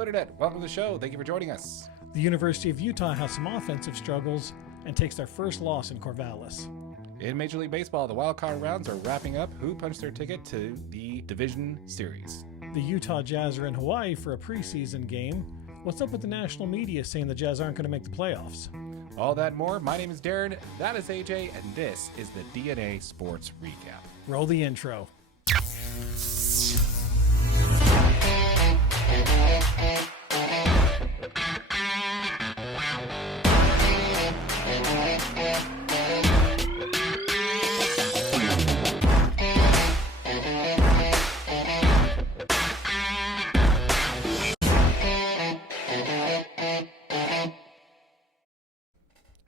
Internet, welcome to the show. Thank you for joining us. The University of Utah has some offensive struggles and takes their first loss in Corvallis. In Major League Baseball, the wild card rounds are wrapping up. Who punched their ticket to the division series? The Utah Jazz are in Hawaii for a preseason game. What's up with the national media saying the Jazz aren't going to make the playoffs? All that and more. My name is Darren, that is AJ, and this is the DNA Sports Recap. Roll the intro.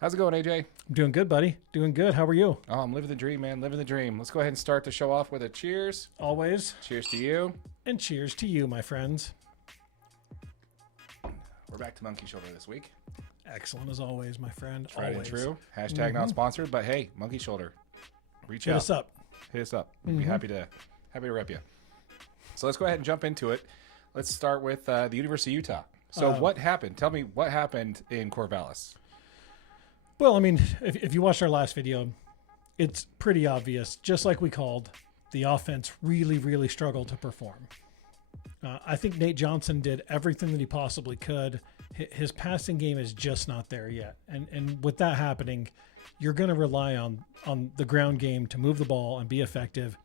How's it going, AJ? I'm doing good, buddy. Doing good. How are you? Oh, I'm living the dream, man. Living the dream. Let's go ahead and start the show off with a cheers. Always. Cheers to you. And cheers to you, my friends. We're back to Monkey Shoulder this week. Excellent as always, my friend. Tried and always. true. Hashtag not sponsored, but hey, Monkey Shoulder. Reach Hit out. us up. Hit us up. We'd be happy to rep you. So let's go ahead and jump into it. Let's start with the University of Utah. So what happened? Tell me what happened in Corvallis. Well, I mean, if you watched our last video, it's pretty obvious. Just like we called, the offense really struggled to perform. I think Nate Johnson did everything that he possibly could. His passing game is just not there yet. And with that happening, you're going to rely on the ground game to move the ball and be effective.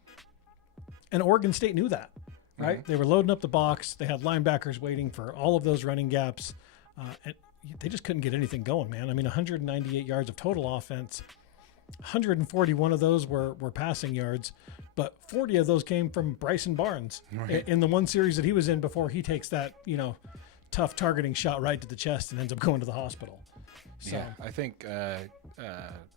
And Oregon State knew that, right? Mm-hmm. They were loading up the box. They had linebackers waiting for all of those running gaps. And they just couldn't get anything going, man. I mean, 198 yards of total offense. 141 of those were passing yards, but 40 of those came from Bryson Barnes in the one series that he was in before he takes that, tough targeting shot right to the chest and ends up going to the hospital. So, yeah, I think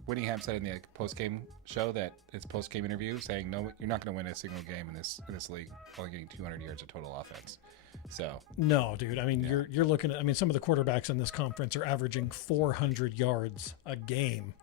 Whittingham said in the post-game show that his post-game interview saying, no, you're not going to win a single game in this league, only getting 200 yards of total offense. So no, dude. I mean, you're looking at. I mean, some of the quarterbacks in this conference are averaging 400 yards a game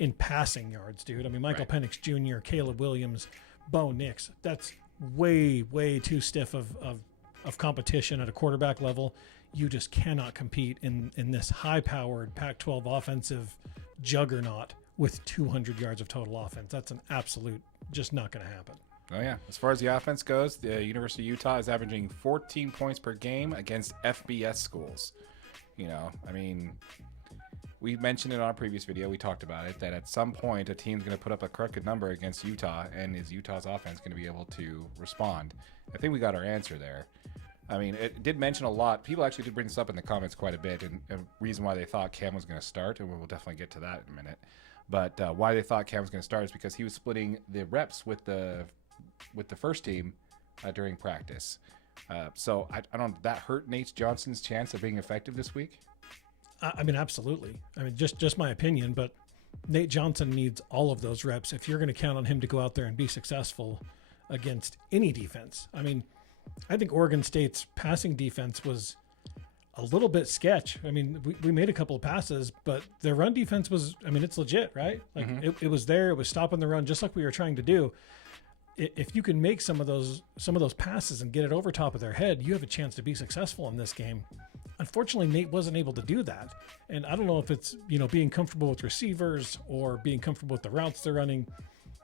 in passing yards, dude. I mean, Michael Penix Jr., Caleb Williams, Bo Nix. That's way too stiff of competition at a quarterback level. You just cannot compete in this high-powered Pac-12 offensive juggernaut with 200 yards of total offense. That's an absolute just not going to happen. Oh, yeah. As far as the offense goes, the University of Utah is averaging 14 points per game against FBS schools. I mean, we mentioned it on a previous video. We talked about it, that at some point a team's going to put up a crooked number against Utah, and is Utah's offense going to be able to respond? I think we got our answer there. I mean, it did mention a lot. People actually did bring this up in the comments quite a bit, and a reason why they thought Cam was going to start, and we'll definitely get to that in a minute. But why they thought Cam was going to start is because he was splitting the reps with the first team during practice. So I don't. That hurt Nate Johnson's chance of being effective this week. I mean, absolutely. I mean, just my opinion, but Nate Johnson needs all of those reps if you're going to count on him to go out there and be successful against any defense. I mean, I think Oregon State's passing defense was a little bit sketch. I mean, we made a couple of passes, but their run defense was, I mean, it's legit, right? Like it was there. It was stopping the run just like we were trying to do. If you can make some of those passes and get it over top of their head, you have a chance to be successful in this game. Unfortunately, Nate wasn't able to do that. And I don't know if it's, being comfortable with receivers or being comfortable with the routes they're running,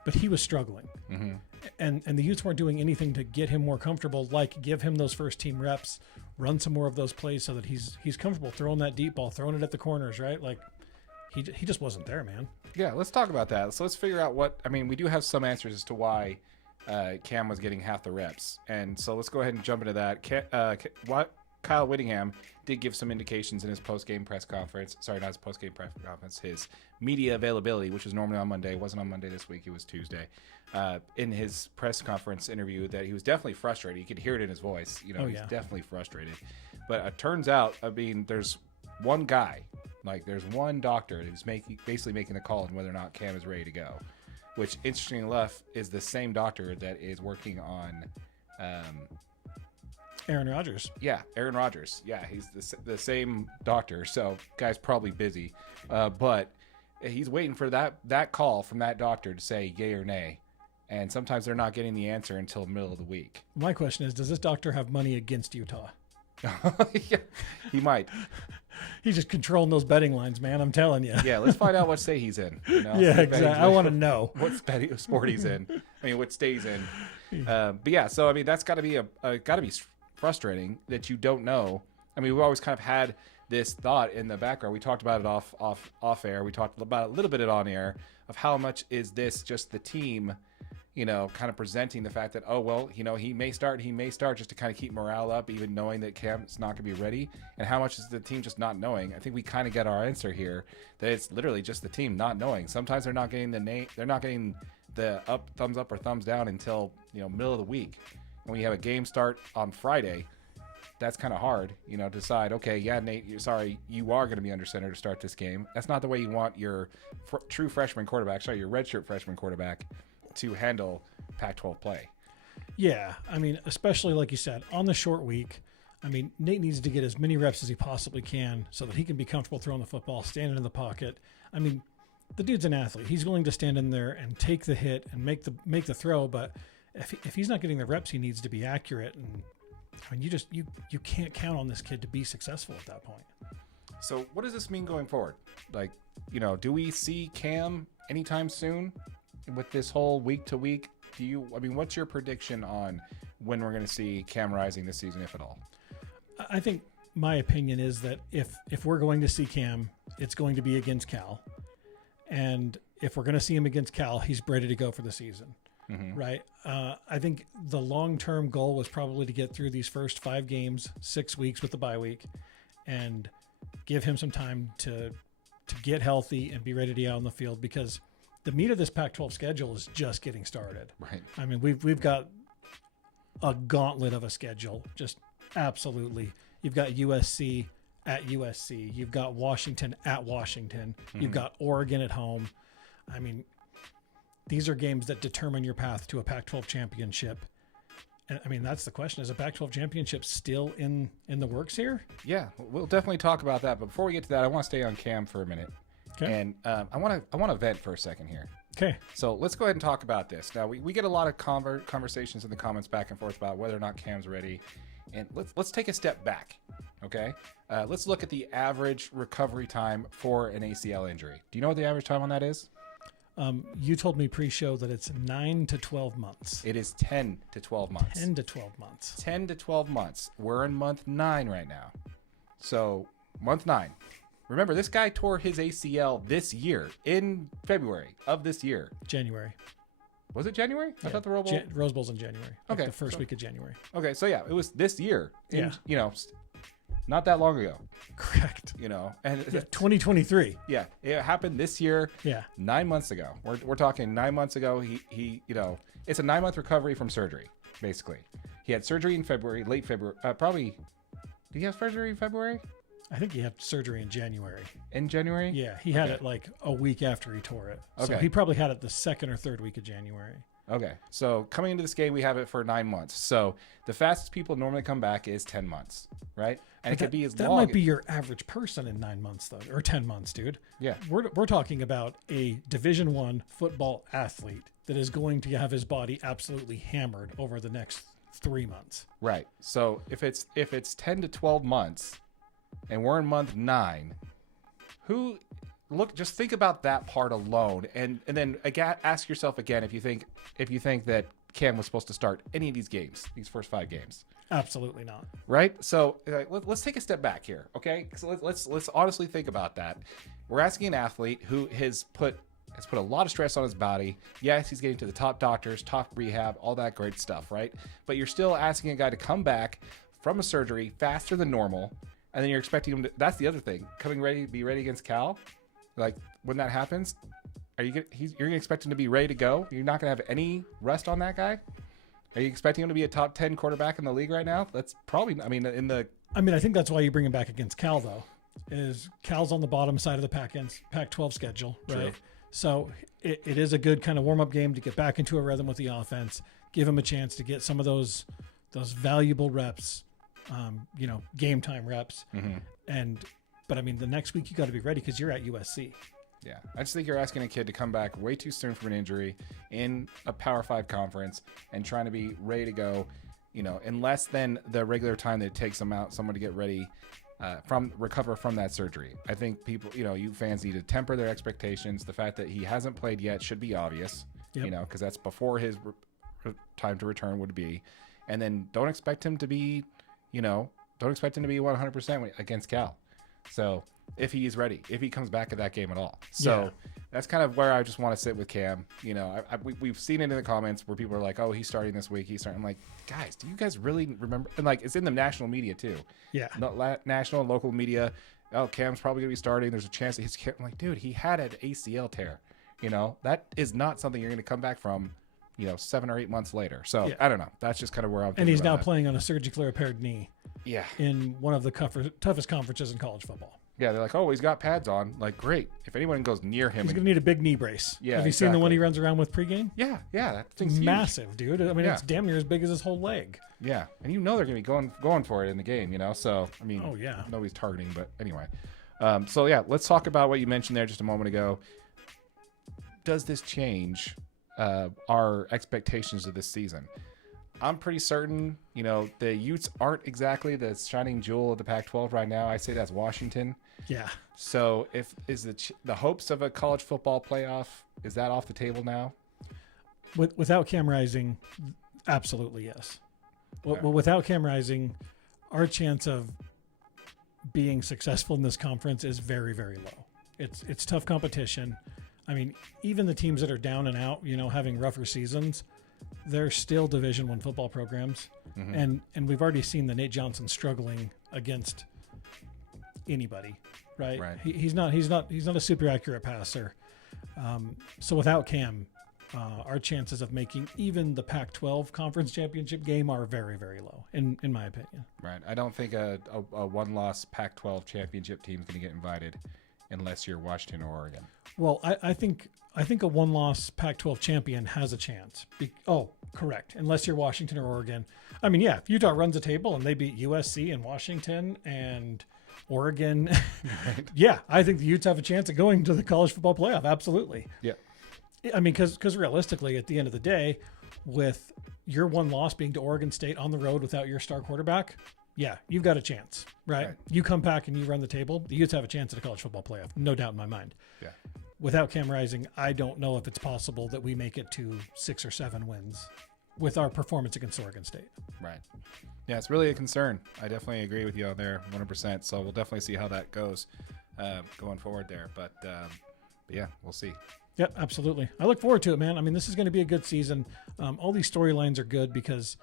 but he was struggling. Mm-hmm. And the Utes weren't doing anything to get him more comfortable, like give him those first team reps, run some more of those plays so that he's comfortable throwing that deep ball, throwing it at the corners, right? Like he just wasn't there, man. Yeah, let's talk about that. So let's figure out we do have some answers as to why Cam was getting half the reps. And so let's go ahead and jump into that. Kyle Whittingham did give some indications in his post-game press conference. Sorry, not his post-game press conference, his media availability, which was normally on Monday. It wasn't on Monday this week. It was Tuesday. In his press conference interview that he was definitely frustrated. You could hear it in his voice. He's definitely frustrated. But it turns out, there's one guy, there's one doctor who's basically making the call on whether or not Cam is ready to go, which, interestingly enough, is the same doctor that is working on Aaron Rodgers. Yeah, Aaron Rodgers. Yeah, he's the same doctor, so guy's probably busy. But he's waiting for that call from that doctor to say yay or nay. And sometimes they're not getting the answer until the middle of the week. My question is, does this doctor have money against Utah? Yeah, he might. He's just controlling those betting lines, man. I'm telling you. Yeah, let's find out what state he's in. You know? Yeah, exactly. I want to know what sport he's in. I mean, what state he's in. But yeah, so I mean, that's got to be frustrating that you don't know. I mean, we've always kind of had this thought in the background. We talked about it off air. We talked about it a little bit on air of how much is this just the team, you know, kind of presenting the fact that, oh, well, you know, he may start just to kind of keep morale up, even knowing that Cam's not going to be ready. And how much is the team just not knowing? I think we kind of get our answer here that it's literally just the team not knowing. Sometimes they're not getting the thumbs up or thumbs down until, you know, middle of the week. When you have a game start on Friday, that's kind of hard, you know, to decide, okay, yeah, Nate, you are going to be under center to start this game. That's not the way you want your true freshman quarterback, your redshirt freshman quarterback to handle Pac-12 play. Yeah, I mean, especially like you said, on the short week, I mean, Nate needs to get as many reps as he possibly can so that he can be comfortable throwing the football, standing in the pocket. I mean, the dude's an athlete. He's willing to stand in there and take the hit and make the throw, but if he's not getting the reps, he needs to be accurate. And I mean, you can't count on this kid to be successful at that point. So what does this mean going forward? Like, you know, do we see Cam anytime soon with this whole week to week? What's your prediction on when we're going to see Cam rising this season, if at all? I think my opinion is that if we're going to see Cam, it's going to be against Cal. And if we're going to see him against Cal, he's ready to go for the season. Mm-hmm. Right. I think the long-term goal was probably to get through these first 5 games, 6 weeks with the bye week, and give him some time to get healthy and be ready to be out on the field, because the meat of this Pac-12 schedule is just getting started. Right. I mean, we've got a gauntlet of a schedule. Just absolutely. You've got USC at USC. You've got Washington at Washington. Mm-hmm. You've got Oregon at home. I mean, these are games that determine your path to a Pac-12 championship. And I mean, that's the question. Is a Pac-12 championship still in the works here? Yeah, we'll definitely talk about that. But before we get to that, I want to stay on Cam for a minute. Okay. And I want to vent for a second here. Okay. So let's go ahead and talk about this. Now, we get a lot of conversations in the comments back and forth about whether or not Cam's ready. And let's take a step back, okay? Let's look at the average recovery time for an ACL injury. Do you know what the average time on that is? You told me pre-show that it's 9 to 12 months. It is 10 to 12 months. 10 to 12 months. 10 to 12 months. We're in month 9 right now. So, month 9. Remember, this guy tore his ACL this year, in February of this year. January. Was it January? Yeah. I thought the Rose Bowl... Rose Bowl's in January. Okay. The first week of January. Okay, so yeah, it was this year. Yeah. You know, not that long ago. Correct. You know, and 2023. Yeah, it happened this year. Yeah. 9 months ago. We're talking 9 months ago. He you know, it's a 9-month recovery from surgery, basically. He had surgery in February, late February. Probably, did he have surgery in February? I think he had surgery in January. In January? Yeah, he had it like a week after he tore it. Okay. So he probably had it the 2nd or 3rd week of January. Okay. So coming into this game, we have it for 9 months. So the fastest people normally come back is 10 months, right? And it could be as long. That might be your average person in 9 months, though, or 10 months, dude. Yeah. We're talking about a Division I football athlete that is going to have his body absolutely hammered over the next 3 months. Right. So if it's 10 to 12 months, and we're in month 9, just think about that part alone, and then again, ask yourself again if you think that Cam was supposed to start any of these games, these first 5 games. Absolutely not. Right. So let's take a step back here, okay? So let's honestly think about that. We're asking an athlete who has put a lot of stress on his body. Yes, he's getting to the top doctors, top rehab, all that great stuff, right? But you're still asking a guy to come back from a surgery faster than normal, and then you're expecting him to. That's the other thing. Be ready against Cal. Like, when that happens, you're gonna expect him to be ready to go? You're not gonna have any rest on that guy? Are you expecting him to be a top 10 quarterback in the league right now? That's probably. I think that's why you bring him back against Cal, though. Is Cal's on the bottom side of the Pac-12 schedule, right? True. So it is a good kind of warm-up game to get back into a rhythm with the offense. Give him a chance to get some of those valuable reps, game time reps. Mm-hmm. But I mean, the next week you got to be ready because you're at USC. Yeah, I just think you're asking a kid to come back way too soon from an injury in a Power 5 conference and trying to be ready to go in less than the regular time that it takes someone to get ready, recover from that surgery. I think people, you fans need to temper their expectations. The fact that he hasn't played yet should be obvious, because that's before his time to return would be. And then don't expect him to be 100% against Cal. So if he's ready, if he comes back at that game at all. So that's kind of where I just want to sit with Cam. We've seen it in the comments where people are like, oh, he's starting this week. I'm like, guys, do you guys really remember? And like, it's in the national media too. Yeah. National and local media. Oh, Cam's probably going to be starting. There's a chance that I'm like, dude, he had an ACL tear. That is not something you're going to come back from, 7 or 8 months later. So I don't know. That's just kind of where I'm thinking. And he's now playing on a surgically repaired knee. Yeah. In one of the toughest conferences in college football. Yeah, they're like, oh, he's got pads on. Like, great. If anyone goes near him, he's going to need a big knee brace. Yeah, have you seen the one he runs around with pregame? Yeah, that thing's massive, huge. Dude. I mean, it's damn near as big as his whole leg. Yeah, and they're going to be going for it in the game, So, I mean, nobody's targeting, but anyway. So, yeah, let's talk about what you mentioned there just a moment ago. Does this change our expectations of this season? I'm pretty certain, the Utes aren't exactly the shining jewel of the Pac-12 right now. I say that's Washington. Yeah. So is the hopes of a college football playoff, is that off the table now? Without Cam Rising, absolutely yes. Well, without Cam Rising, our chance of being successful in this conference is very, very low. It's tough competition. I mean, even the teams that are down and out, having rougher seasons, they're still Division I football programs. Mm-hmm. And we've already seen the Nate Johnson struggling against anybody, right? He's not a super accurate passer. So without Cam, our chances of making even the Pac-12 conference championship game are very, very low, in my opinion. Right. I don't think a one-loss Pac-12 championship team is going to get invited unless you're Washington or Oregon. Well, I think a one-loss Pac-12 champion has a chance. Correct. Unless you're Washington or Oregon. I mean, yeah, if Utah runs a table and they beat USC and Washington and Oregon, right. Yeah, I think the Utes have a chance of going to the college football playoff. Absolutely. Yeah. I mean, because realistically, at the end of the day, with your one loss being to Oregon State on the road without your star quarterback, yeah, you've got a chance, right? You come back and you run the table, the Utes have a chance at a college football playoff, no doubt in my mind. Yeah. Without Cam Rising, I don't know if it's possible that we make it to 6 or 7 wins with our performance against Oregon State. Right. Yeah, it's really a concern. I definitely agree with you on there 100%. So we'll definitely see how that goes going forward there. But yeah, we'll see. Yep, absolutely. I look forward to it, man. I mean, this is going to be a good season. All these storylines are good because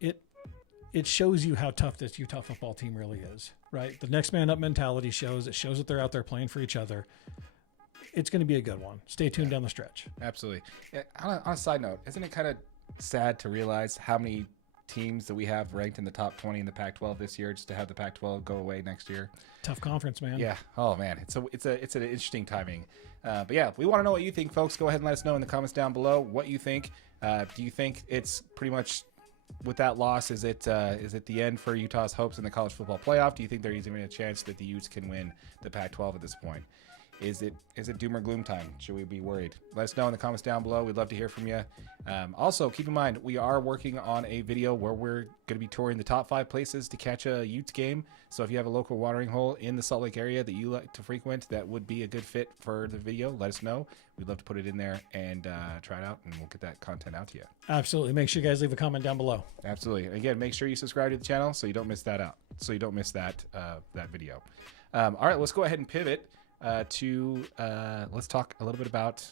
it shows you how tough this Utah football team really is, right? The next man up mentality shows. It shows that they're out there playing for each other. It's going to be a good one. Stay tuned down the stretch. Absolutely. On a side note, isn't it kind of sad to realize how many teams that we have ranked in the top 20 in the Pac-12 this year, just to have the Pac-12 go away next year? Tough conference, man. Yeah. Oh man, it's an interesting timing. But yeah, we want to know what you think, folks. Go ahead and let us know in the comments down below what you think. Do you think it's pretty much with that loss? Is it the end for Utah's hopes in the college football playoff? Do you think there is even a chance that the Utes can win the Pac-12 at this point? Is it doom or gloom time? Should we be worried? Let us know in the comments down below. We'd love to hear from you. Also, keep in mind, we are working on a video where we're going to be touring the top 5 places to catch a Utes game. So if you have a local watering hole in the Salt Lake area that you like to frequent that would be a good fit for the video, let us know. We'd love to put it in there and try it out, and we'll get that content out to you. Absolutely. Make sure you guys leave a comment down below. Absolutely. And again, make sure you subscribe to the channel so you don't miss that that video. All right, let's go ahead and pivot. Let's talk a little bit about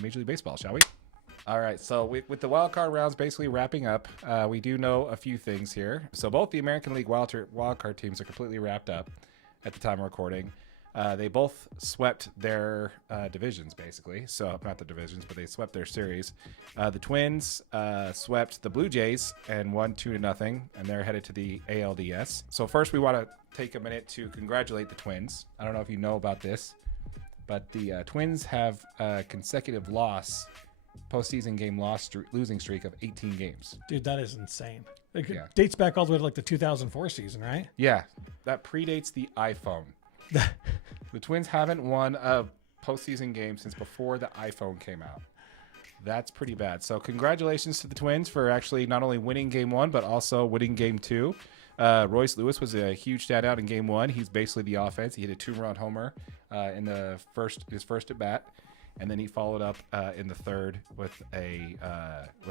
Major League Baseball, shall we? All right, so with the wild card rounds basically wrapping up, we do know a few things here. So both the American League wild card teams are completely wrapped up at the time of recording. They both swept their divisions, basically. So not the divisions, but they swept their series. The Twins swept the Blue Jays and won 2-0, and they're headed to the ALDS. So first, we want to take a minute to congratulate the Twins. I don't know if you know about this, but the Twins have a consecutive postseason game losing streak of 18 games. Dude, that is insane. It dates back all the way to like the 2004 season, right? Yeah, that predates the iPhone. The Twins haven't won a postseason game since before the iPhone came out. That's pretty bad. So congratulations to the Twins for actually not only winning Game 1, but also winning Game 2. Royce Lewis was a huge standout in Game 1. He's basically the offense. He hit a 2-run homer in his first at bat, and then he followed up in the third with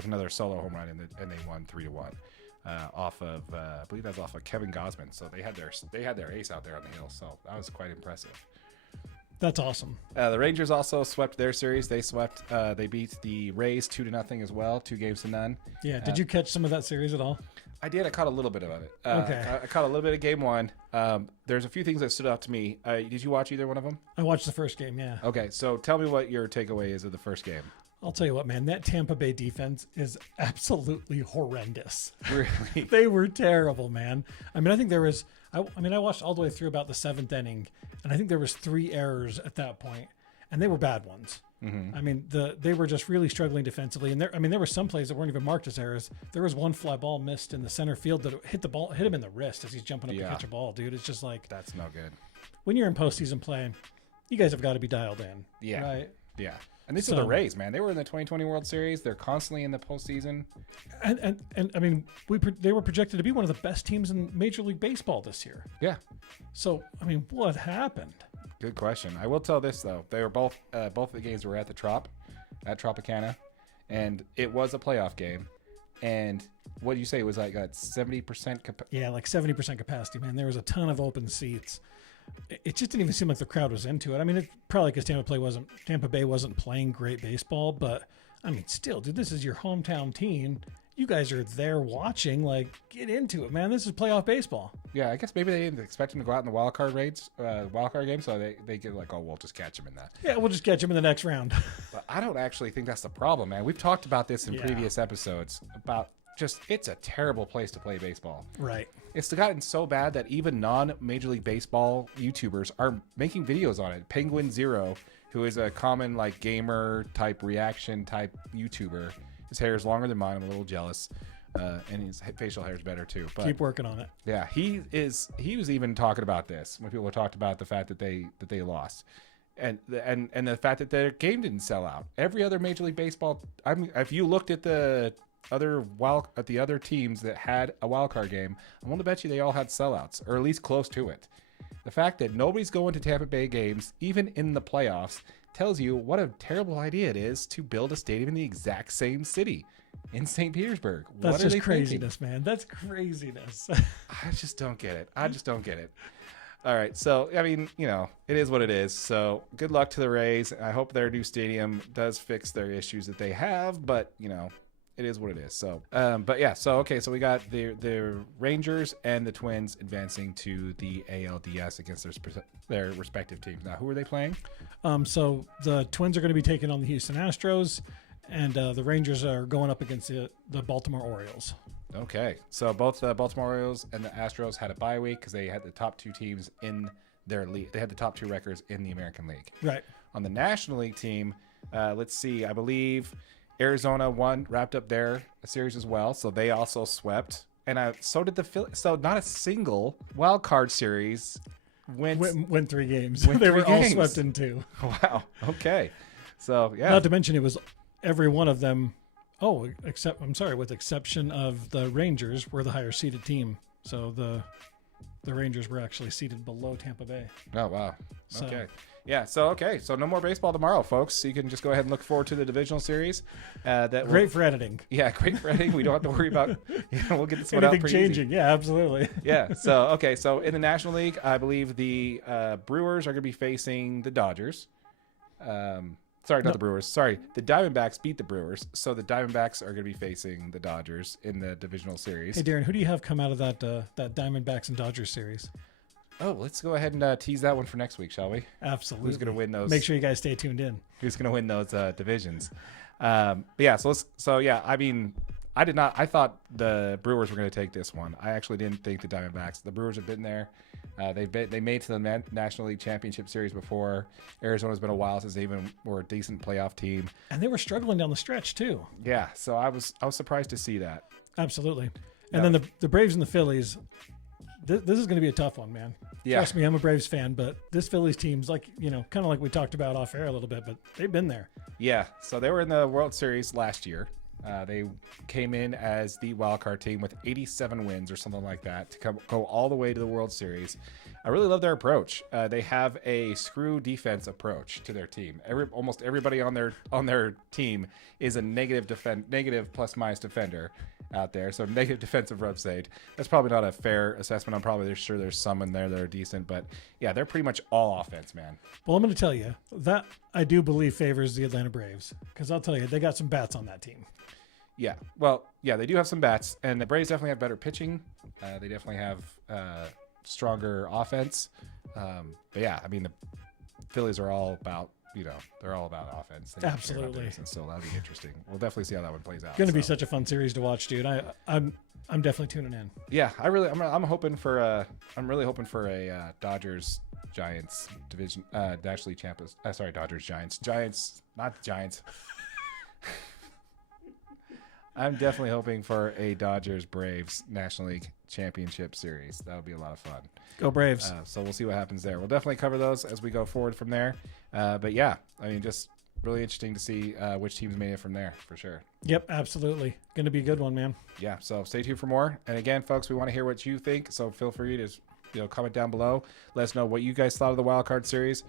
another solo home run, and they won 3-1 off of I believe that was off of Kevin Gausman. So they had their ace out there on the hill. So that was quite impressive. That's awesome. The Rangers also swept their series. They beat the Rays 2-0 as well, 2-0. Yeah. Did you catch some of that series at all? I did. I caught a little bit of it. Okay. I caught a little bit of Game 1. There's a few things that stood out to me. Did you watch either one of them? I watched the first game, yeah. Okay, so tell me what your takeaway is of the first game. I'll tell you what, man, that Tampa Bay defense is absolutely horrendous. Really? They were terrible, man. I mean, I think there was, I watched all the way through about the 7th inning, and I think there was 3 errors at that point, and they were bad ones. Mm-hmm. I mean, they were just really struggling defensively, and there were some plays that weren't even marked as errors. There was one fly ball missed in the center field that hit him in the wrist as he's jumping up to catch a ball, dude. It's just like, that's no good. When you're in postseason play, you guys have got to be dialed in. Yeah. Right? Yeah. And these are the Rays, man. They were in the 2020 World Series. They're constantly in the postseason. And I mean, they were projected to be one of the best teams in Major League Baseball this year. Yeah. So, I mean, what happened? Good question. I will tell this, though. They were both of the games were at the at Tropicana, and it was a playoff game. And what did you say? It was like 70% capacity? Yeah, like 70% capacity, man. There was a ton of open seats. It just didn't even seem like the crowd was into it. I mean, it's probably because Tampa Bay wasn't playing great baseball, but I mean, still, dude, this is your hometown team. You guys are there watching. Like, get into it, man. This is playoff baseball. Yeah, I guess maybe they didn't expect him to go out in the wild card game, so they get like, oh, we'll just catch him in that. Yeah, we'll just catch him in the next round. But I don't actually think that's the problem, man. We've talked about this in previous episodes about it's a terrible place to play baseball. Right. It's gotten so bad that even non-Major League Baseball YouTubers are making videos on it. Penguin Zero, who is a common like gamer type reaction type YouTuber. His hair is longer than mine. I'm a little jealous. And his facial hair is better too. But keep working on it. Yeah, he was even talking about this when people talked about the fact that they lost. And the fact that their game didn't sell out. Every other Major League Baseball, I mean, if you looked at the other teams that had a wild card game, I'm willing to bet you they all had sellouts, or at least close to it. The fact that nobody's going to Tampa Bay games, even in the playoffs, tells you what a terrible idea it is to build a stadium in the exact same city, in St. Petersburg. That's just craziness, man. That's craziness. I just don't get it. All right, so, I mean, it is what it is. So good luck to the Rays. I hope their new stadium does fix their issues that they have, but, it is what it is. So, so we got the Rangers and the Twins advancing to the ALDS against their respective teams. Now, who are they playing? So the Twins are going to be taking on the Houston Astros, and the Rangers are going up against the Baltimore Orioles. Okay, so both the Baltimore Orioles and the Astros had a bye week because they had the top 2 teams in their league. They had the top 2 records in the American League. Right. On the National League team, let's see, I believe Arizona wrapped up their series as well, so they also swept, and so did the Phillies. So not a single wild card series went 3 games. They were all swept in 2. Wow. Okay. So yeah. Not to mention it was every one of them. Oh, with exception of the Rangers, were the higher seeded team. So the Rangers were actually seated below Tampa Bay. Oh wow. Okay. Yeah, so no more baseball tomorrow, folks. So you can just go ahead and look forward to the divisional series. Great for editing. Yeah, great for editing. We don't have to worry about. We'll get this one out pretty changing. Easy. Yeah, absolutely. Yeah. So in the National League, I believe the Brewers are going to be facing the Dodgers. The Brewers. Sorry, the Diamondbacks beat the Brewers, so the Diamondbacks are going to be facing the Dodgers in the divisional series. Hey, Darren, who do you have come out of that Diamondbacks and Dodgers series? Oh, let's go ahead and tease that one for next week, shall we? Absolutely. Who's going to win those? Make sure you guys stay tuned in. Who's going to win those divisions? I thought the Brewers were going to take this one. I actually didn't think the Diamondbacks. The Brewers have been there. They made to the National League Championship Series before. Arizona's been a while since they even were a decent playoff team. And they were struggling down the stretch too. Yeah, so I was surprised to see that. Absolutely. And then the Braves and the Phillies, This is going to be a tough one, man. Yeah. Trust me, I'm a Braves fan, but this Phillies team's like, kind of like we talked about off air a little bit, but they've been there. Yeah, so they were in the World Series last year. They came in as the wild card team with 87 wins or something like that to go all the way to the World Series. I really love their approach. They have a screw defense approach to their team. Almost everybody on their team is a negative plus minus defender out there. So negative defensive rub saved. That's probably not a fair assessment. I'm probably sure there's some in there that are decent, but yeah, they're pretty much all offense, man. Well, I'm going to tell you that I do believe favors the Atlanta Braves, because I'll tell you, they got some bats on that team. Yeah, well, yeah, they do have some bats, and the Braves definitely have better pitching. They definitely have stronger offense. But yeah, I mean, the Phillies are all about, they're all about offense. Absolutely. And so that'll be interesting. We'll definitely see how that one plays out. Going to be such a fun series to watch, dude. I'm definitely tuning in. Yeah, I'm really hoping for a Dodgers Giants division National League champions. Sorry, Dodgers Giants, not Giants. I'm definitely hoping for a Dodgers Braves National League Championship Series. That would be a lot of fun. Go Braves. So we'll see what happens there. We'll definitely cover those as we go forward from there. But yeah, I mean, just really interesting to see which teams made it from there for sure. Yep, absolutely. Going to be a good one, man. Yeah, so stay tuned for more. And again, folks, we want to hear what you think. So feel free to comment down below. Let us know what you guys thought of the Wild Card Series.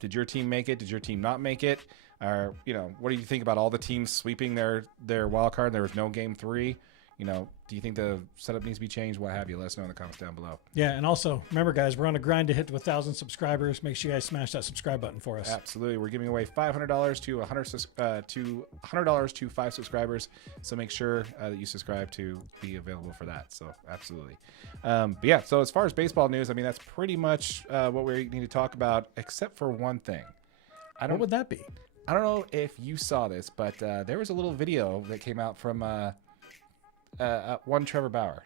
Did your team make it? Did your team not make it? Or, what do you think about all the teams sweeping their wild card? There was no game 3. Do you think the setup needs to be changed? What have you? Let us know in the comments down below. Yeah, and also, remember, guys, we're on a grind to hit to 1,000 subscribers. Make sure you guys smash that subscribe button for us. Absolutely. We're giving away $500 to $100 to 5 subscribers. So make sure that you subscribe to be available for that. So absolutely. But yeah, so as far as baseball news, I mean, that's pretty much what we need to talk about, except for one thing. What would that be? I don't know if you saw this, but there was a little video that came out from one Trevor Bauer,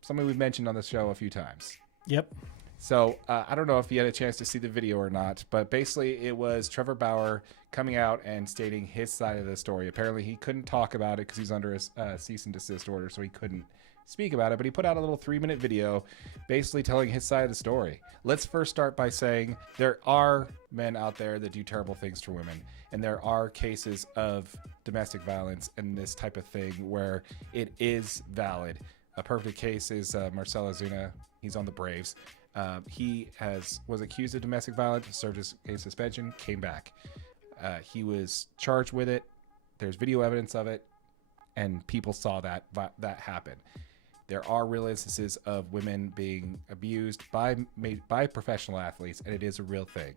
somebody we've mentioned on the show a few times. Yep. So I don't know if you had a chance to see the video or not, but basically it was Trevor Bauer coming out and stating his side of the story. Apparently he couldn't talk about it because he's under a cease and desist order, so he couldn't speak about it, but he put out a little 3-minute video basically telling his side of the story. Let's first start by saying there are men out there that do terrible things to women, and there are cases of domestic violence and this type of thing where it is valid. A perfect case is Marcell Ozuna. He's on the Braves. He was accused of domestic violence, served his case suspension, came back. He was charged with it. There's video evidence of it, and people saw that happen. There are real instances of women being abused by professional athletes, and it is a real thing.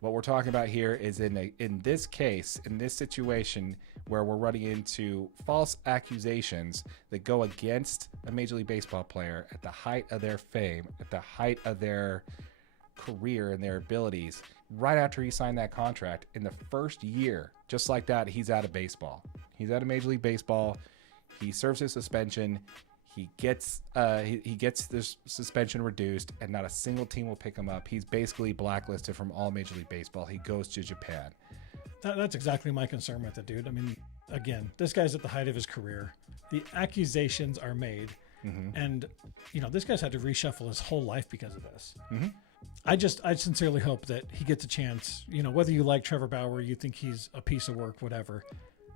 What we're talking about here is in this case, in this situation, where we're running into false accusations that go against a Major League Baseball player at the height of their fame, at the height of their career and their abilities, right after he signed that contract. In the first year, just like that, he's out of baseball. He's out of Major League Baseball. He serves his suspension. He gets this suspension reduced, and not a single team will pick him up. He's basically blacklisted from all Major League Baseball. He goes to Japan. That's exactly my concern with it, dude. I mean, again, this guy's at the height of his career. The accusations are made, and this guy's had to reshuffle his whole life because of this. Mm-hmm. I sincerely hope that he gets a chance. Whether you like Trevor Bauer, you think he's a piece of work, whatever,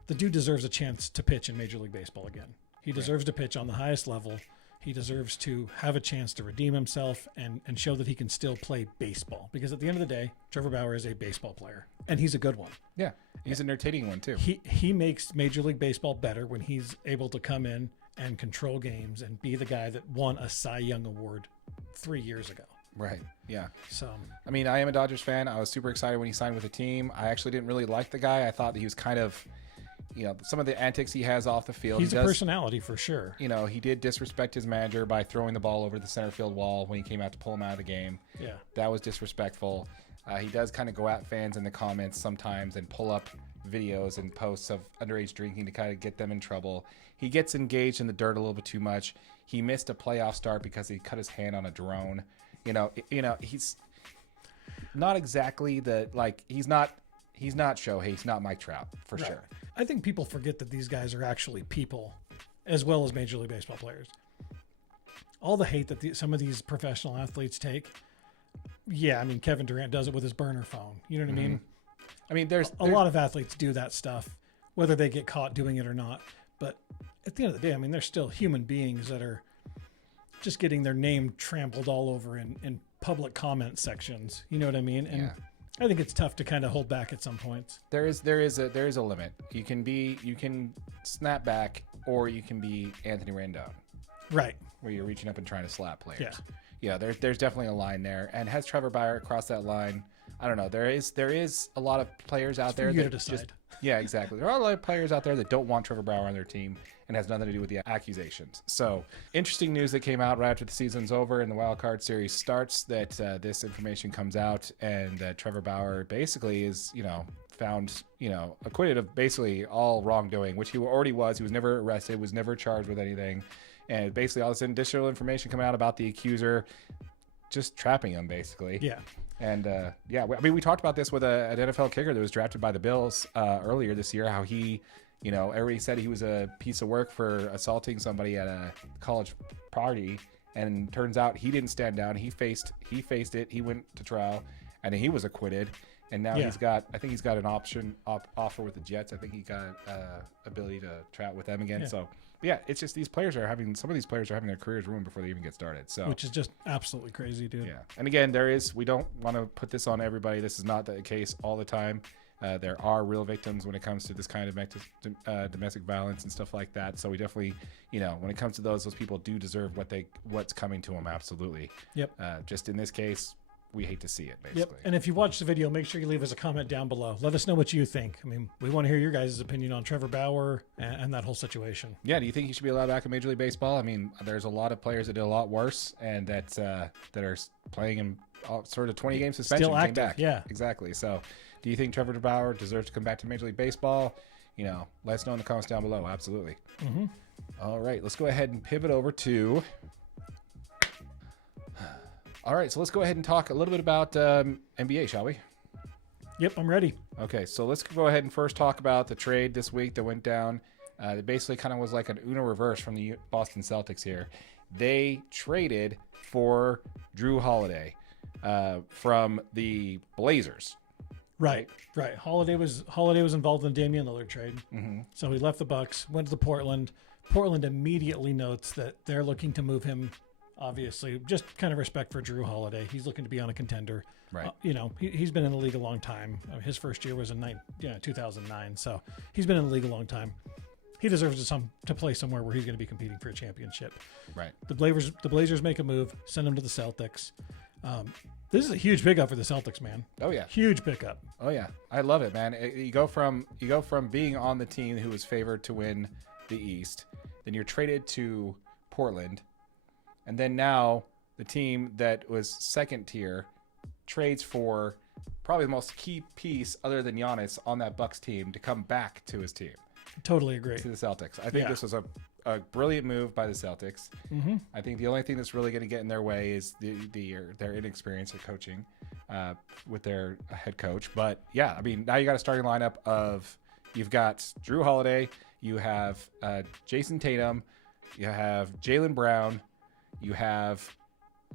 the dude deserves a chance to pitch in Major League Baseball again. He deserves to pitch on the highest level. He deserves to have a chance to redeem himself and show that he can still play baseball. Because at the end of the day, Trevor Bauer is a baseball player, and he's a good one. Yeah, he's an entertaining one too. He makes Major League Baseball better when he's able to come in and control games and be the guy that won a Cy Young Award 3 years ago. Right. Yeah. So, I mean, I am a Dodgers fan. I was super excited when he signed with the team. I actually didn't really like the guy. I thought that he was kind of, some of the antics he has off the field. He's a personality for sure. He did disrespect his manager by throwing the ball over the center field wall when he came out to pull him out of the game. Yeah. That was disrespectful. He does kind of go at fans in the comments sometimes and pull up videos and posts of underage drinking to kind of get them in trouble. He gets engaged in the dirt a little bit too much. He missed a playoff start because he cut his hand on a drone. He's not exactly he's not Shohei, he's not Mike Trout for sure. I think people forget that these guys are actually people as well as Major League Baseball players. all the hate that some of these professional athletes take. Yeah, I mean, Kevin Durant does it with his burner phone. You know what I mean? I mean, there's a lot of athletes do that stuff, whether they get caught doing it or not. But at the end of the day, I mean, they're still human beings that are just getting their name trampled all over in public comment sections. You know what I mean? And I think it's tough to kind of hold back at some points. There is a limit. You can snap back, or you can be Anthony Rendon, right? Where you're reaching up and trying to slap players. Yeah. There's definitely a line there. And has Trevor Bauer crossed that line? I don't know. There is a lot of players out there that just, yeah, exactly. There are a lot of players out there that don't want Trevor Bauer on their team, and has nothing to do with the accusations. So, interesting news that came out right after the season's over and the Wild Card Series starts, that this information comes out, and that Trevor Bauer basically is, found, acquitted of basically all wrongdoing, which he already was. He was never arrested, was never charged with anything. And basically all this additional information coming out about the accuser just trapping him, basically. Yeah. And I mean, we talked about this with an NFL kicker that was drafted by the Bills earlier this year, how he, everybody said he was a piece of work for assaulting somebody at a college party, and turns out he didn't stand down. He faced it. He went to trial, and he was acquitted. And now he's got an offer with the Jets. I think he got ability to try out with them again. Yeah. So. Yeah, it's just some of these players are having their careers ruined before they even get started. So, which is just absolutely crazy, dude. Yeah, and again, we don't want to put this on everybody. This is not the case all the time. There are real victims when it comes to this kind of domestic violence and stuff like that. So we definitely, when it comes to those people do deserve what's coming to them. Absolutely. Yep. Just in this case, we hate to see it, basically. Yep. And if you watch the video, make sure you leave us a comment down below. Let us know what you think. I mean, we want to hear your guys' opinion on Trevor Bauer and that whole situation. Yeah. Do you think he should be allowed back in Major League Baseball? I mean, there's a lot of players that did a lot worse, and that are playing in sort of 20-game suspension. Still active. Back. Yeah. Exactly. So, do you think Trevor Bauer deserves to come back to Major League Baseball? Let us know in the comments down below. Absolutely. Mm-hmm. All right. Let's go ahead and pivot over to... All right, so let's go ahead and talk a little bit about NBA, shall we? Yep, I'm ready. Okay, so let's go ahead and first talk about the trade this week that went down. It basically kind of was like an Uno reverse from the Boston Celtics here. They traded for Drew Holiday from the Blazers. Right. Holiday was involved in the Damian Lillard trade. Mm-hmm. So he left the Bucks, went to the Portland. Portland immediately notes that they're looking to move him. Obviously, just kind of respect for Drew Holiday. He's looking to be on a contender. Right. He's been in the league a long time. His first year was in 2009. So he's been in the league a long time. He deserves to play somewhere where he's going to be competing for a championship. Right. The Blazers make a move, send him to the Celtics. This is a huge pickup for the Celtics, man. Oh yeah. Huge pickup. Oh yeah. I love it, man. You go from being on the team who was favored to win the East, then you're traded to Portland. And then now the team that was second tier trades for probably the most key piece other than Giannis on that Bucks team to come back to his team. Totally agree. To the Celtics. I think this was a brilliant move by the Celtics. Mm-hmm. I think the only thing that's really going to get in their way is their inexperience at coaching with their head coach. But yeah, I mean, now you got a starting lineup of, you've got Drew Holiday, you have Jason Tatum, you have Jaylen Brown, you have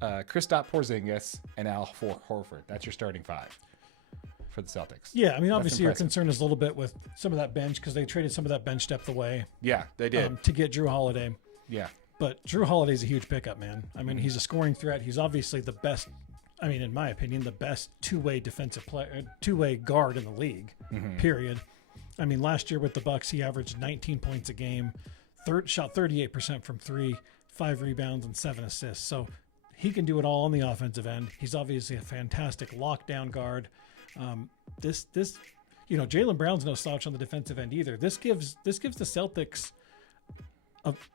Kristaps Porzingis, and Al Horford. That's your starting five for the Celtics. Yeah, I mean, obviously your concern is a little bit with some of that bench because they traded some of that bench depth away. Yeah, they did. To get Drew Holiday. Yeah. But Drew Holiday's a huge pickup, man. I mean, he's a scoring threat. He's obviously the best, I mean, in my opinion, the best two-way defensive player, two-way guard in the league, period. I mean, last year with the Bucks, he averaged 19 points a game, shot 38% from three, 5 rebounds and 7 assists. So he can do it all on the offensive end. He's obviously a fantastic lockdown guard. Jaylen Brown's no slouch on the defensive end either. This gives the Celtics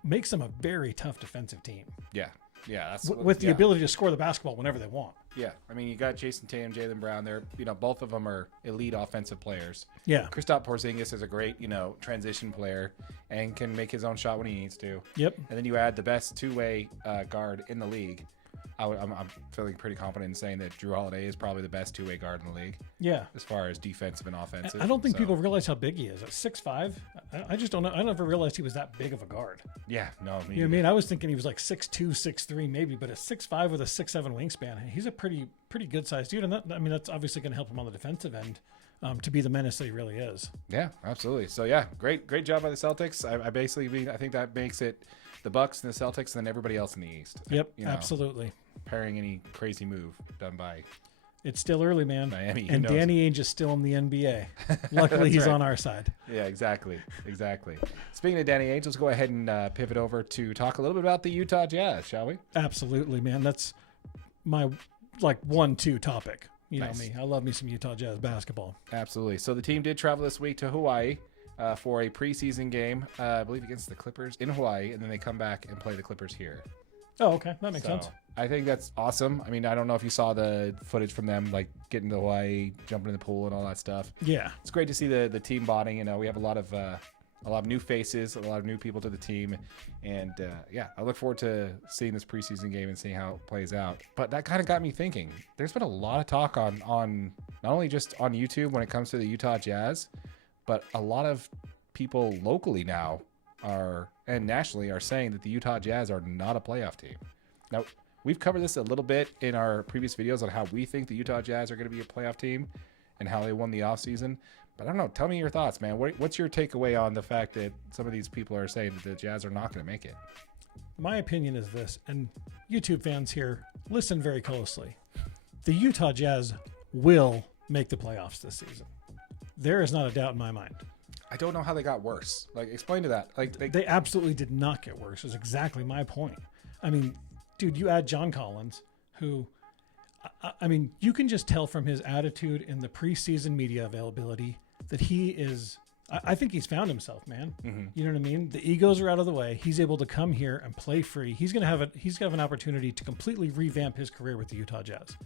makes them a very tough defensive team. Yeah. Yeah. With the ability to score the basketball whenever they want. Yeah. I mean, you got Jason Tatum, Jaylen Brown. They're, both of them are elite offensive players. Yeah. Kristaps Porzingis is a great, transition player and can make his own shot when he needs to. Yep. And then you add the best two-way guard in the league. I'm feeling pretty confident in saying that Drew Holiday is probably the best two-way guard in the league. Yeah. As far as defensive and offensive. I don't think people realize how big he is. At 6'5", I just don't know. I never realized he was that big of a guard. Yeah, no. You know what I mean? I was thinking he was like 6'2", 6'3", maybe, but at 6'5" with a 6'7" wingspan, he's a pretty good-sized dude. And that's obviously going to help him on the defensive end to be the menace that he really is. Yeah, absolutely. So, yeah, great job by the Celtics. I think that makes it the Bucks and the Celtics and then everybody else in the East. Yep, absolutely. Pairing any crazy move done by it's still early, man. Miami. And Danny Ainge is still in the NBA. Luckily, he's on our side. Yeah, exactly. Speaking of Danny Ainge, let's go ahead and pivot over to talk a little bit about the Utah Jazz, shall we? Absolutely, man. That's my 1-2 topic. You Nice. know me. I love me some Utah Jazz basketball. Absolutely. So the team did travel this week to Hawaii for a preseason game, I believe against the Clippers in Hawaii, and then they come back and play the Clippers here. Oh, okay. That makes sense. I think that's awesome. I mean, I don't know if you saw the footage from them, like getting to Hawaii, jumping in the pool and all that stuff. Yeah. It's great to see the team bonding. You know, we have a lot of new faces, a lot of new people to the team. And, I look forward to seeing this preseason game and seeing how it plays out. But that kind of got me thinking. There's been a lot of talk on not only just on YouTube when it comes to the Utah Jazz, but a lot of people locally now and nationally are saying that the Utah Jazz are not a playoff team. Now, we've covered this a little bit in our previous videos on how we think the Utah Jazz are going to be a playoff team and how they won the offseason. But I don't know. Tell me your thoughts, man. What's your takeaway on the fact that some of these people are saying that the Jazz are not going to make it? My opinion is this, and YouTube fans here, listen very closely. The Utah Jazz will make the playoffs this season. There is not a doubt in my mind. I don't know how they got worse. Like, explain to that. Like, they absolutely did not get worse. Is exactly my point. I mean, dude, you add John Collins, who, I mean, you can just tell from his attitude in the preseason media availability that he is. I think he's found himself, man. Mm-hmm. You know what I mean? The egos are out of the way. He's able to come here and play free. He's gonna have an opportunity to completely revamp his career with the Utah Jazz.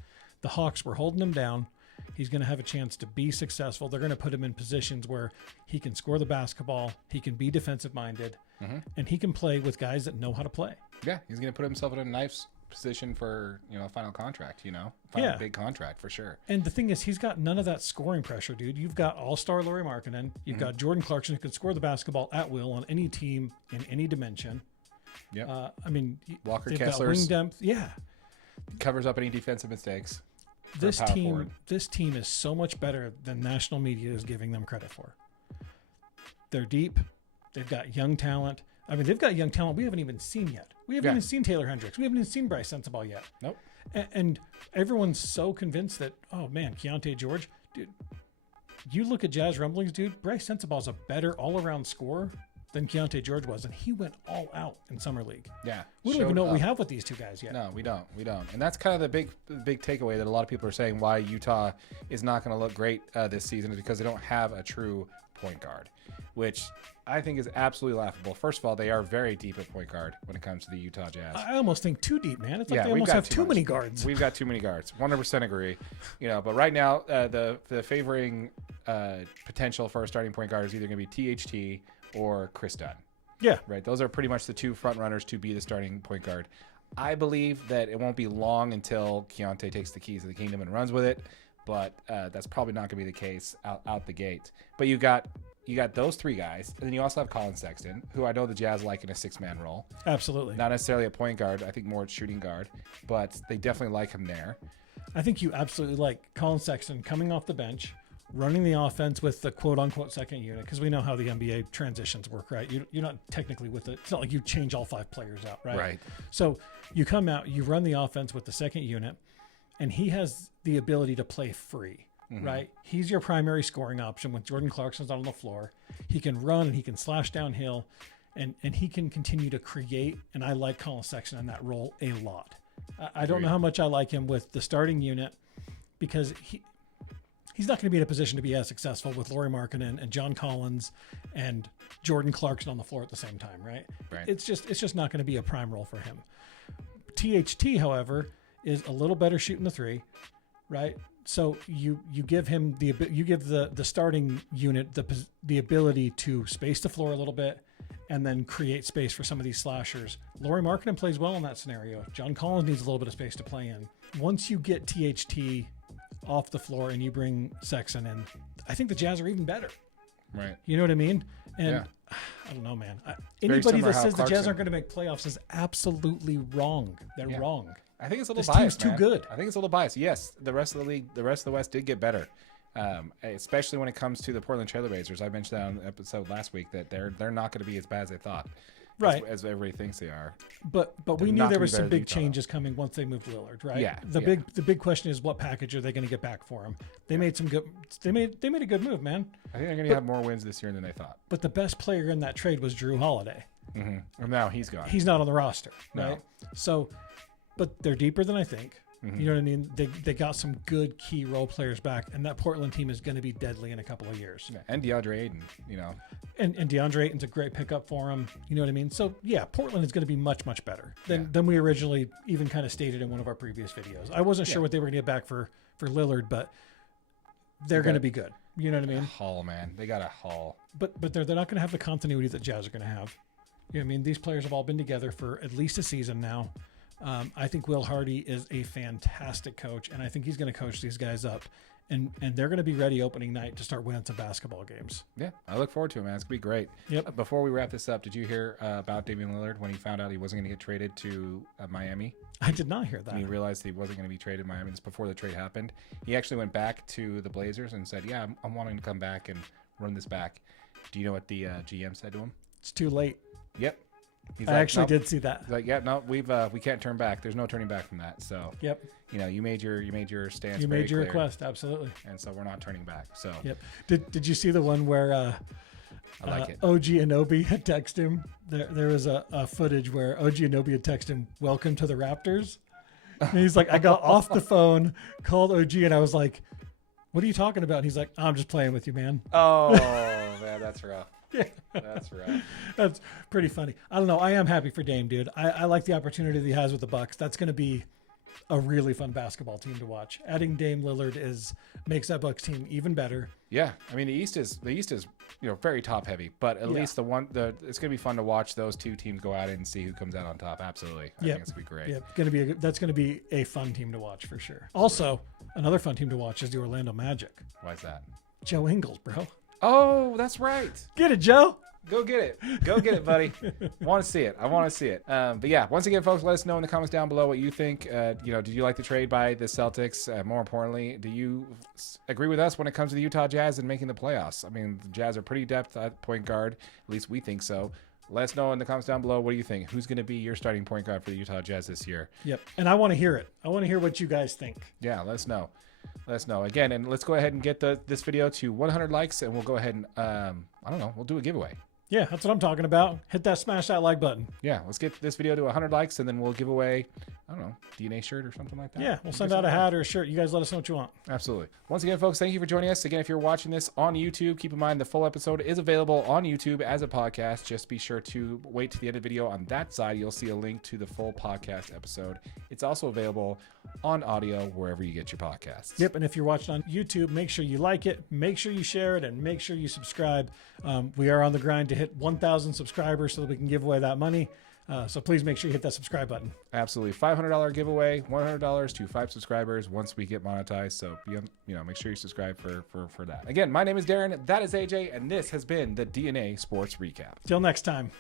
The Hawks were holding him down. He's going to have a chance to be successful. They're going to put him in positions where he can score the basketball, he can be defensive minded, and he can play with guys that know how to play. Yeah, he's going to put himself in a nice position for, a final contract, big contract for sure. And the thing is, he's got none of that scoring pressure, dude. You've got all-star Lauri Markkanen. You've got Jordan Clarkson who can score the basketball at will on any team in any dimension. Yeah. Walker Kessler's wing depth. Yeah. Covers up any defensive mistakes. This team is so much better than national media is giving them credit for. They're deep. They've got young talent. I mean, they've got young talent we haven't even seen yet. We haven't even seen Taylor Hendricks. We haven't even seen Bryce Sensabaugh yet. Nope. And everyone's so convinced that, oh man, Keontae George, dude, you look at Jazz rumblings, dude, Bryce Sensabaugh's a better all-around scorer than Keontae George was, and he went all out in Summer League. Yeah. We don't even know what we have with these two guys yet. No, we don't. And that's kind of the big takeaway that a lot of people are saying why Utah is not going to look great this season is because they don't have a true point guard, which I think is absolutely laughable. First of all, they are very deep at point guard when it comes to the Utah Jazz. I almost think too deep, man. It's like they almost have too many guards. We've got too many guards. 100% agree. But right now, the favoring potential for a starting point guard is either going to be THT or Chris Dunn. Yeah. Right. Those are pretty much the two front runners to be the starting point guard. I believe that it won't be long until Keontae takes the keys of the kingdom and runs with it, but that's probably not going to be the case out the gate. But you got those three guys, and then you also have Colin Sexton, who I know the Jazz like in a six-man role. Absolutely. Not necessarily a point guard. I think more shooting guard, but they definitely like him there. I think you absolutely like Colin Sexton coming off the bench, running the offense with the quote-unquote second unit, because we know how the NBA transitions work, right? You're not technically with it. It's not like you change all five players out, right? Right. So you come out, you run the offense with the second unit, and he has the ability to play free, right? He's your primary scoring option when Jordan Clarkson's not on the floor. He can run and he can slash downhill, and he can continue to create, and I like Colin Sexton in that role a lot. I don't know how much I like him with the starting unit because he's not going to be in a position to be as successful with Lauri Markkanen and John Collins and Jordan Clarkson on the floor at the same time, right? It's just not going to be a prime role for him. THT, however, is a little better shooting the three, right? So you give him the starting unit the ability to space the floor a little bit and then create space for some of these slashers. Lauri Markkanen plays well in that scenario. John Collins needs a little bit of space to play in. Once you get THT off the floor and you bring Sexton in, I think the Jazz are even better. Right. You know what I mean? And Yeah. I don't know, man. Very Anybody similar that how says the Jazz Clarkson- aren't going to make playoffs is absolutely wrong. They're Yeah. wrong. I think it's a little This biased. team's too man. good. I think it's a little biased. Yes, the rest of the league, the rest of the West did get better, especially when it comes to the Portland Trailblazers. I mentioned that on the episode last week that they're not going to be as bad as they thought, Right. as everybody thinks they are. But we knew not there gonna was be some better than big Utah, though. changes coming once they moved Lillard, right? Yeah, The yeah. big question is what package are they going to get back for him? They made some good. They made a good move, man. I think they're going to have more wins this year than they thought. But the best player in that trade was Drew Holiday. Mm-hmm. And now he's gone. He's not on the roster, No. right? So, but they're deeper than I think. Mm-hmm. You know what I mean? They got some good key role players back, and that Portland team is going to be deadly in a couple of years. Yeah, and DeAndre Ayton, you know. And DeAndre Ayton's a great pickup for him. You know what I mean? So yeah, Portland is going to be much better than we originally even kind of stated in one of our previous videos. I wasn't sure what they were going to get back for Lillard, but they're going to be good. You know what I mean? Haul, man. They got a haul. But they're not going to have the continuity that Jazz are going to have. You know what I mean? These players have all been together for at least a season now. I think Will Hardy is a fantastic coach, and I think he's going to coach these guys up. And they're going to be ready opening night to start winning some basketball games. Yeah, I look forward to it, man. It's going to be great. Yep. Before we wrap this up, did you hear about Damian Lillard when he found out he wasn't going to get traded to Miami? I did not hear that. And he realized he wasn't going to be traded to Miami. This before the trade happened. He actually went back to the Blazers and said, yeah, I'm wanting to come back and run this back. Do you know what the GM said to him? It's too late. Yep. He's I like, actually nope. did see that. He's like, yeah, no, we can't turn back. There's no turning back from that. So, Yep. you know, you made your stance. You very made your clear, request, absolutely. and so we're not turning back. So, Yep. Did you see the one where I like it. OG Anunoby had texted him? There was a footage where OG Anunoby had texted him, "Welcome to the Raptors." And he's like, I got off the phone, called OG, and I was like, "What are you talking about?" And he's like, "I'm just playing with you, man." Oh man, that's rough. Yeah. That's rough. That's pretty funny. I don't know. I am happy for Dame, dude. I like the opportunity that he has with the Bucks. That's going to be a really fun basketball team to watch. Adding Dame Lillard makes that Bucks team even better. Yeah, I mean the East is very top heavy, but at least it's gonna be fun to watch those two teams go at it and see who comes out on top. Absolutely, I think it's gonna be great. Yeah, that's gonna be a fun team to watch for sure. Also, another fun team to watch is the Orlando Magic. Why is that? Joe Ingles, bro. Oh, that's right. Get it, Joe. Go get it, buddy. Want to see it. I want to see it. But yeah, once again, folks, let us know in the comments down below what you think. Did you like the trade by the Celtics? More importantly, do you agree with us when it comes to the Utah Jazz and making the playoffs? I mean, the Jazz are pretty depth at point guard. At least we think so. Let us know in the comments down below. What do you think? Who's going to be your starting point guard for the Utah Jazz this year? Yep. And I want to hear it. I want to hear what you guys think. Yeah, let us know. Let us know. Again, and let's go ahead and get this video to 100 likes, and we'll go ahead and, we'll do a giveaway. Yeah, that's what I'm talking about. Smash that like button. Yeah, let's get this video to 100 likes, and then we'll give away, DNA shirt or something like that. Yeah, we'll send out a hat or a shirt. You guys let us know what you want. Absolutely. Once again, folks, thank you for joining us. Again, if you're watching this on YouTube, keep in mind the full episode is available on YouTube as a podcast. Just be sure to wait to the end of the video. On that side, you'll see a link to the full podcast episode. It's also available on audio wherever you get your podcasts. Yep, and if you're watching on YouTube, make sure you like it, make sure you share it, and make sure you subscribe. We are on the grind to hit 1,000 subscribers so that we can give away that money. So please make sure you hit that subscribe button. Absolutely. $500 giveaway, $100 to 5 subscribers once we get monetized. So, make sure you subscribe for that. Again, my name is Darren. That is AJ, and this has been the DNA Sports Recap. Till next time.